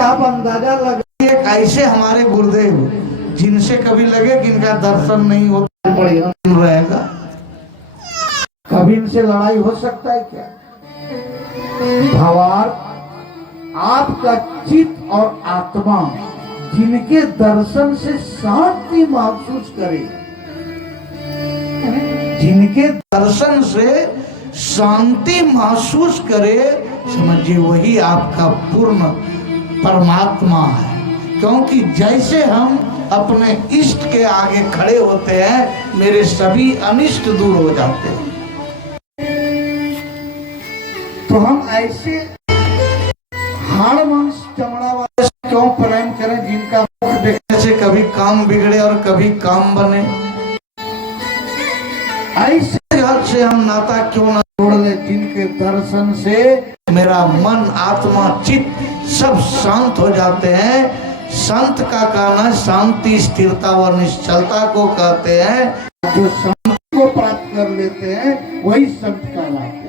आप अंदाजा लगाइए कैसे हमारे गुरुदेव जिनसे कभी लगे कि इनका दर्शन नहीं होता बढ़िया रहेगा, कभी इनसे लड़ाई हो सकता है क्या? भावार्थ, आपका चित्त और आत्मा जिनके दर्शन से शांति महसूस करे, जिनके दर्शन से शांति महसूस करे, समझिए वही आपका पूर्ण परमात्मा है। क्योंकि जैसे हम अपने इष्ट के आगे खड़े होते हैं, मेरे सभी अनिष्ट दूर हो जाते हैं। तो हम ऐसे हाड़ मांस चमड़ा वाले से क्यों प्रेम करें जिनका मुख देखने से कभी काम बिगड़े और कभी काम बने? ऐसे से हम नाता क्यों न जोड़ ले जिनके दर्शन से मेरा मन आत्मा चित्त सब शांत हो जाते हैं। संत का कहना शांति स्थिरता और निश्चलता को कहते हैं। जो शांति को प्राप्त कर लेते हैं वही संत कहलाते हैं।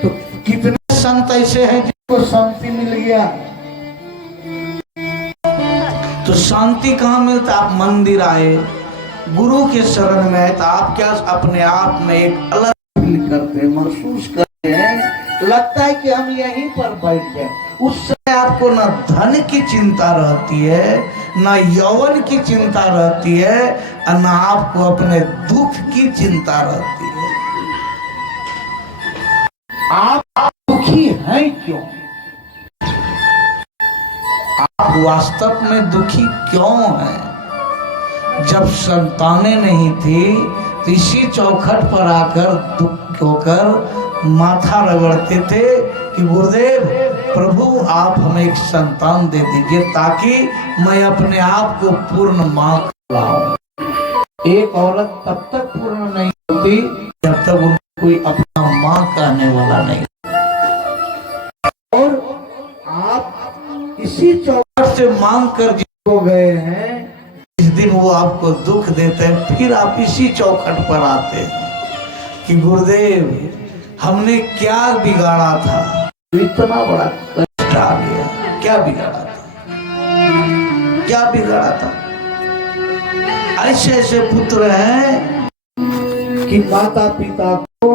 तो कितने संत ऐसे हैं जिनको शांति मिल गया? तो शांति कहाँ मिलता? आप मंदिर आए, गुरु के शरण में है, तो आप क्या अपने आप में एक अलग फील करते हैं, महसूस करते हैं, लगता है कि हम यहीं पर बैठ गए। उस समय आपको न धन की चिंता रहती है, न यौवन की चिंता रहती है, और न आपको अपने दुख की चिंता रहती है। आप दुखी हैं क्यों? आप वास्तव में दुखी क्यों हैं? जब संतानें नहीं थी तो इसी चौखट पर आकर दुख होकर माथा रगड़ते थे कि गुरुदेव प्रभु आप हमें एक संतान दे दीजिए ताकि मैं अपने आप को पूर्ण मां कहलाऊं। एक औरत तब तक पूर्ण नहीं होती जब तक उनको कोई अपना मां कहने वाला नहीं। और आप इसी चौखट से मांग कर जिसको गए हैं, इस दिन वो आपको दुख देते हैं, फिर आप इसी चौखट पर आते हैं कि गुरुदेव हमने क्या बिगाड़ा था, इतना बड़ा कष्ट आ गया, क्या बिगाड़ा था, क्या बिगाड़ा था? ऐसे ऐसे पुत्र हैं कि माता पिता को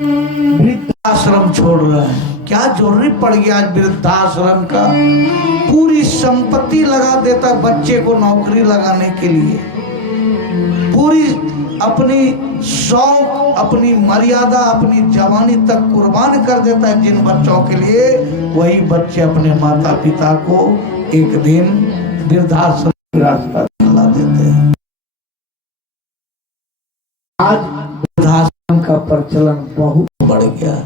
वृद्धाश्रम छोड़ रहे हैं। क्या जरूरी पड़ गया आज वृद्धाश्रम का? पूरी संपत्ति लगा देता बच्चे को नौकरी लगाने के लिए, पूरी अपनी शौक, अपनी मर्यादा, अपनी जवानी तक कुर्बान कर देता है जिन बच्चों के लिए। वही बच्चे अपने माता पिता को एक दिन वृद्धाश्रम का रास्ता दिखला देते हैं। आज वृद्धाश्रम का प्रचलन बहुत बढ़ गया।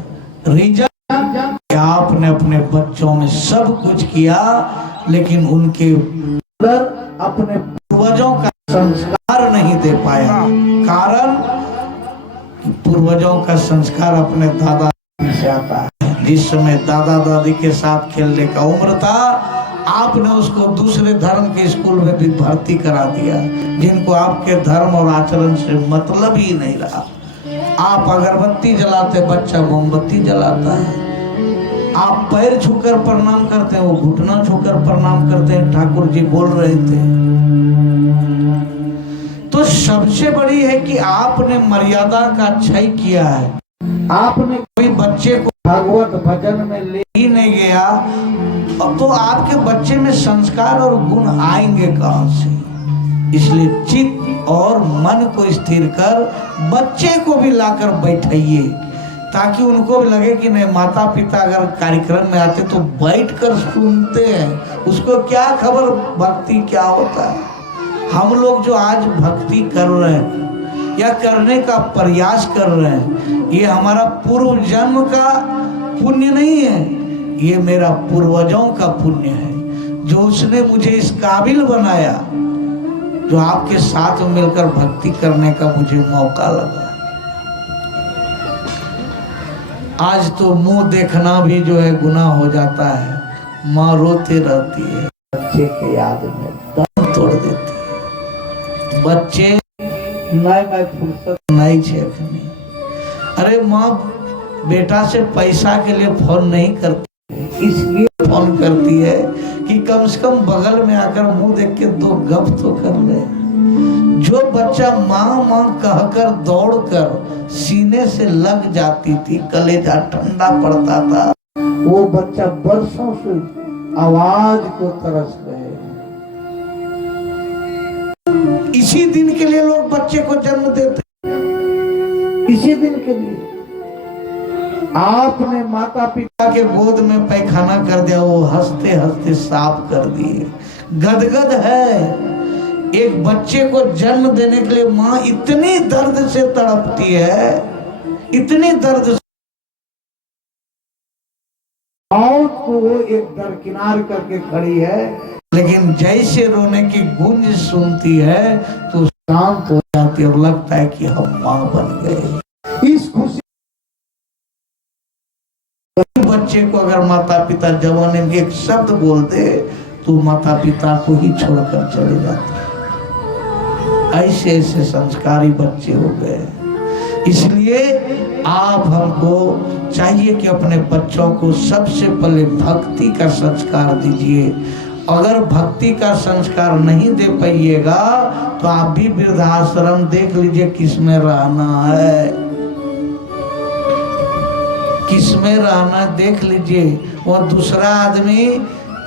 रीजन क्या? आपने अपने बच्चों में सब कुछ किया, लेकिन उनके अंदर अपने पूर्वजों का संस्कार नहीं दे पाया। कारण पूर्वजों का संस्कार अपने दादा दादी से आता है। जिस समय दादा दादी के साथ खेलने का उम्र था, आपने उसको दूसरे धर्म के स्कूल में भी भर्ती करा दिया, जिनको आपके धर्म और आचरण से मतलब ही नहीं रहा। आप अगरबत्ती जलाते, बच्चा मोमबत्ती जलाता है। आप पैर छूकर प्रणाम करते हैं, वो घुटना छूकर प्रणाम करते हैं। ठाकुर जी बोल रहे थे। तो सबसे बड़ी है कि आपने मर्यादा का क्षय किया है। आपने कोई बच्चे को भागवत भजन में ले ही नहीं गया, अब तो आपके बच्चे में संस्कार और गुण आएंगे कहां से? इसलिए चित्त और मन को स्थिर कर बच्चे को भी लाकर बैठाइए, ताकि उनको भी लगे कि नहीं, माता पिता अगर कार्यक्रम में आते तो बैठकर सुनते हैं। उसको क्या खबर भक्ति क्या होता है? हम लोग जो आज भक्ति कर रहे हैं या करने का प्रयास कर रहे हैं, ये हमारा पूर्व जन्म का पुण्य नहीं है, ये मेरा पूर्वजों का पुण्य है, जो उसने मुझे इस काबिल बनाया, जो आपके साथ मिलकर भक्ति करने का मुझे मौका लगा। आज तो मुंह देखना भी जो है गुनाह हो जाता है। माँ रोते रहती है, बच्चे के याद में दम तोड़ देती है। बच्चे मैं फुर्सत नहीं छेकनी। अरे माँ बेटा से पैसा के लिए फोन नहीं करती, इसलिए फोन करती है कि कम से कम बगल में आकर मुंह देख के दो गप तो कर ले। जो बच्चा माँ माँ कहकर दौड़कर सीने से लग जाती थी, कलेजा ठंडा पड़ता था, वो बच्चा बरसों से आवाज को तरस गए। इसी दिन के लिए लोग बच्चे को जन्म देते, इसी दिन के लिए। आपने माता पिता के गोद में पैखाना कर दिया, वो हंसते हंसते साफ कर दिए। गदगद है। एक बच्चे को जन्म देने के लिए माँ इतनी दर्द से तड़पती है, इतनी दर्द से, मौत को वो एक दरकिनार करके खड़ी है, लेकिन जैसे रोने की गूंज सुनती है तो शांत हो जाती है और लगता है कि हम माँ बन गए। इस खुशी बच्चे को अगर माता पिता जवानी में एक शब्द बोल दे तो माता पिता को ही छोड़कर चले जाते हैं। ऐसे ऐसे संस्कारी बच्चे हो गए। इसलिए आप हमको चाहिए कि अपने बच्चों को सबसे पहले भक्ति का संस्कार दीजिए। अगर भक्ति का संस्कार नहीं दे पाइएगा तो आप भी वृद्धाश्रम देख लीजिए किसमें रहना है, किसमें रहना देख लीजिए। वो दूसरा आदमी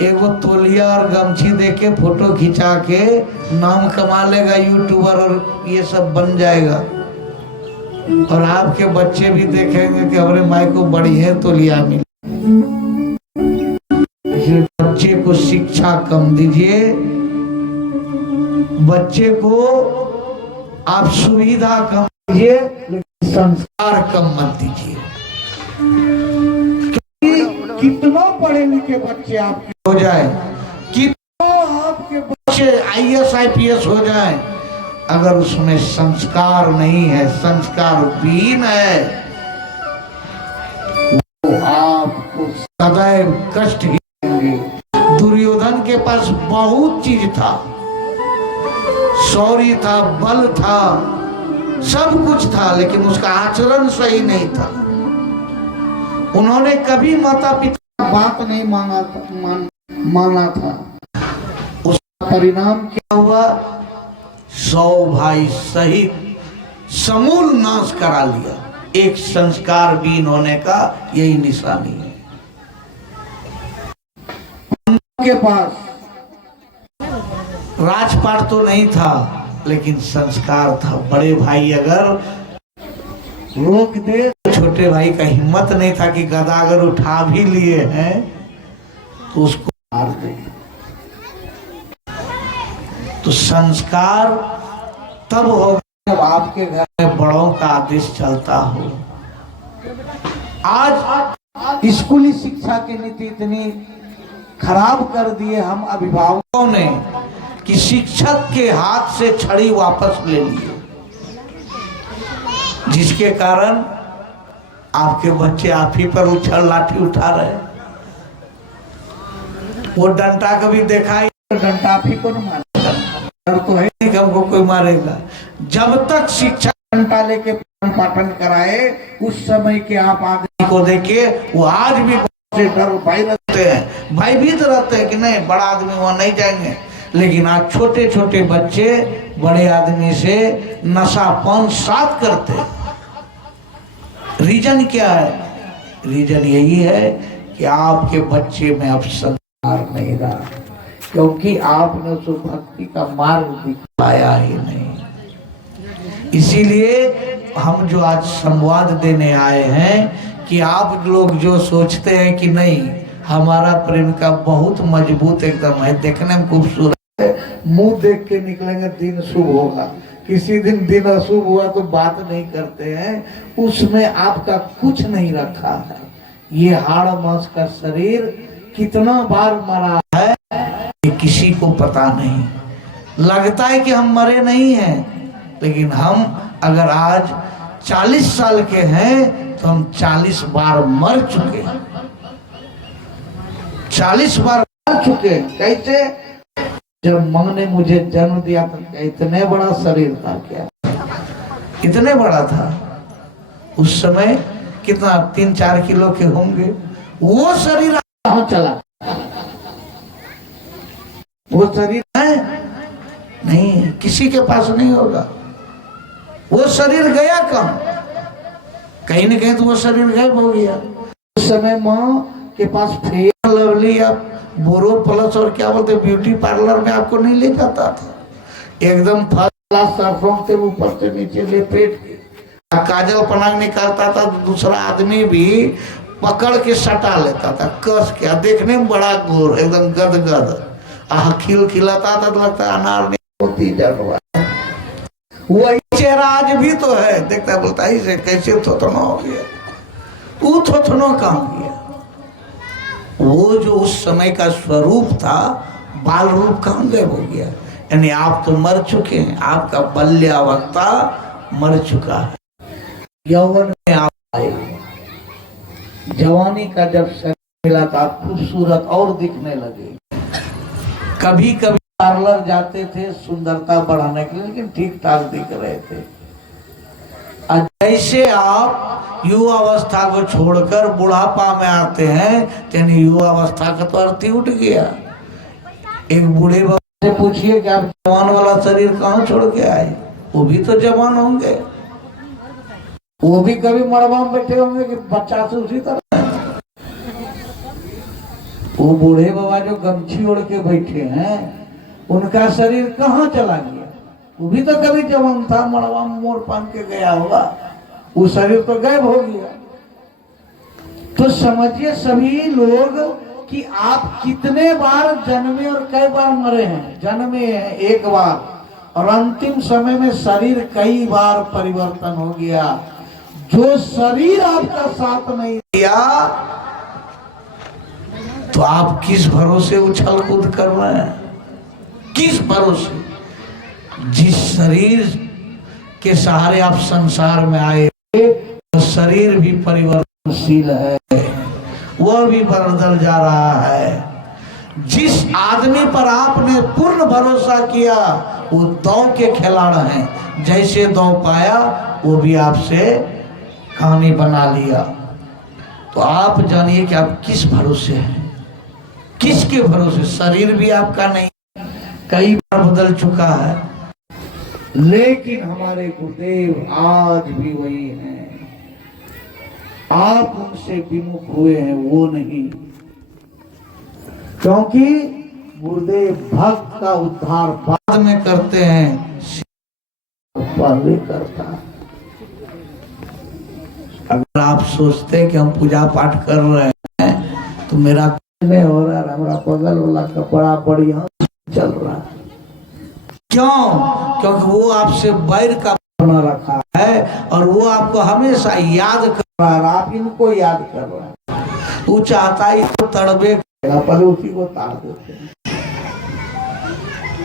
एगो तौलिया और गमछी देके फोटो खिंचा के नाम कमा लेगा, यूट्यूबर और ये सब बन जाएगा, और आपके बच्चे भी देखेंगे कि हमारे माई को बढ़िया तौलिया मिले। इसलिए बच्चे को शिक्षा कम दीजिए, बच्चे को आप सुविधा कम दीजिए, लेकिन संस्कार कम मत दीजिए। कितना पढ़े लिखे बच्चे आपके हो जाए, कितना आपके बच्चे IAS IPS हो जाए, अगर उसमें संस्कार नहीं है, संस्कार विहीन है, वो आपको सदैव कष्ट ही देंगे। दुर्योधन के पास बहुत चीज था, शौर्य था, बल था, सब कुछ था, लेकिन उसका आचरण सही नहीं था। उन्होंने कभी माता पिता की बात नहीं माना था। उसका परिणाम क्या हुआ? 100 भाई सहित समूल नाश करा लिया। एक संस्कार विहीन होने का यही निशानी है। उनके पास राजपाट तो नहीं था, लेकिन संस्कार था। बड़े भाई अगर रोक दे, छोटे भाई का हिम्मत नहीं था कि गदा अगर उठा भी लिए हैं तो उसको मार दे। तो संस्कार तब होगा जब आपके घर में बड़ों का आदेश चलता हो। आज स्कूली शिक्षा की नीति इतनी खराब कर दिए हम अभिभावकों ने कि शिक्षक के हाथ से छड़ी वापस ले लिए, जिसके कारण आपके बच्चे आप ही पर लाठी उठा रहे। वो डंडा कभी देखा ही, डंडा आप ही को नहीं मारेगा, डर तो है नहीं कि हमको कोई मारेगा। जब तक शिक्षा डंडा लेके पाठन कराए, उस समय के आप आदमी को देखिए, वो आज भी से डर भाई रहते हैं, भयभीत रहते हैं कि नहीं बड़ा आदमी वहां नहीं जाएंगे। लेकिन आज छोटे छोटे बच्चे बड़े आदमी से नशापान साथ करते हैं। रीजन क्या है? रीजन यही है कि आपके बच्चे में अब संस्कार नहीं रहा, क्योंकि आपने उसको भक्ति का मार्ग दिखाया ही नहीं। इसीलिए हम जो आज संवाद देने आए हैं कि आप लोग जो सोचते हैं कि नहीं हमारा प्रेम का बहुत मजबूत एकदम है, देखने में खूबसूरत है, मुंह देख के निकलेंगे दिन शुभ होगा, किसी दिन अशुभ हुआ तो बात नहीं करते हैं, उसमें आपका कुछ नहीं रखा है। ये हाड़ मांस का शरीर कितना बार मरा है ये किसी को पता नहीं। लगता है कि हम मरे नहीं हैं, लेकिन हम अगर आज 40 साल के हैं तो हम 40 बार मर चुके हैं, 40 बार मर चुके। कैसे? जब माँ ने मुझे जन्म दिया था इतने बड़ा शरीर था, क्या इतने बड़ा था उस समय, कितना 3-4 किलो के होंगे वो शरीर। कहाँ चला? वो शरीर है नहीं, किसी के पास नहीं होगा। वो शरीर गया कहाँ? कहीं न कहीं तो वो शरीर गायब हो गया। उस समय माँ के पास फेयर लवली या बोरो प्लस और क्या बोलते ब्यूटी पार्लर में आपको नहीं ले जाता था। एकदम फर्स्ट क्लास सरसों से ऊपर से नीचे लेपेट काजल पनाग निकालता था, दूसरा आदमी भी पकड़ के सटा लेता था कस के। देखने में बड़ा गोर एकदम गदगद खिल खिलाता था, तो लगता अनार नहीं होती जानवर। वही चेहरा आज भी तो है, देखता बोलता है कैसे थोथनो हो गया। वो थोथनो कहाँ गया? वो जो उस समय का स्वरूप था, बाल रूप कहाँ गए हो गया? यानी आप तो मर चुके हैं, आपका बाल्यावस्था मर चुका है। यौवन में आप आए, जवानी का जब शरीर मिला था खूबसूरत और दिखने लगे। कभी कभी पार्लर जाते थे सुंदरता बढ़ाने के लिए, लेकिन ठीक ठाक दिख रहे थे। जैसे आप युवा अवस्था को छोड़कर बुढ़ापा में आते हैं, यानी युवा अवस्था का तो अर्थ ही उठ गया। एक बूढ़े बाबा से पूछिए कि आप जवान वाला शरीर कहाँ छोड़ के आए? वो भी तो जवान होंगे, वो भी कभी मड़वा में बैठे होंगे कि बच्चा से उसी तरह। वो बूढ़े बाबा जो गमछी ओढ़ के बैठे हैं, उनका शरीर कहाँ चला गया? वो भी तो कभी जवान था, मड़वा में मोर पान के गया होगा, वो शरीर तो गायब हो गया। तो समझिए सभी लोग कि आप कितने बार जन्मे और कई बार मरे हैं। जन्मे हैं एक बार, और अंतिम समय में शरीर कई बार परिवर्तन हो गया। जो शरीर आपका साथ नहीं दिया, तो आप किस भरोसे उछल कूद कर रहे हैं? किस भरोसे? जिस शरीर के सहारे आप संसार में आए, तो शरीर भी परिवर्तनशील है, वह भी बदल जा रहा है। जिस आदमी पर आपने पूर्ण भरोसा किया, वो दौ के खिलाड़ हैं। जैसे दौ पाया, वो भी आपसे कहानी बना लिया। तो आप जानिए कि आप किस भरोसे हैं, किसके भरोसे? शरीर भी आपका नहीं, कई बार बदल चुका है, लेकिन हमारे गुरुदेव आज भी वही हैं। आप उनसे विमुख हुए हैं, वो नहीं। क्योंकि गुरुदेव भक्त का उद्धार बाद में करते हैं, पहले करता है। अगर आप सोचते हैं कि हम पूजा पाठ कर रहे हैं तो मेरा नहीं हो रहा है, हमारा बगल वाला कपड़ा बढ़िया चल रहा है। क्यों? क्योंकि वो आपसे बैर का बना रखा है, और वो आपको हमेशा याद कर रहा है, आप इनको याद कर रहे हैं। वो चाहता ही तो तड़बे करेगा, पर उसी को ताड़ देते हैं।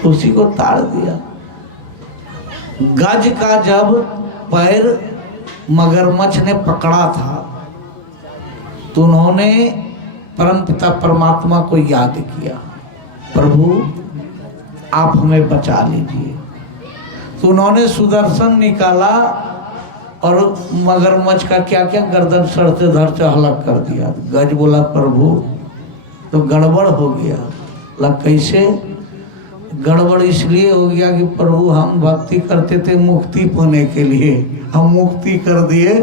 उसी को ताड़ दिया। गज का जब पैर मगरमच्छ ने पकड़ा था, तो उन्होंने परमपिता परमात्मा को याद किया, प्रभु आप हमें बचा लीजिए। तो उन्होंने सुदर्शन निकाला और मगरमच्छ का क्या क्या गर्दन सड़ते धरते हलक कर दिया। गज बोला प्रभु तो गड़बड़ हो गया। लग कैसे गड़बड़? इसलिए हो गया कि प्रभु हम भक्ति करते थे मुक्ति पाने के लिए, हम मुक्ति कर दिए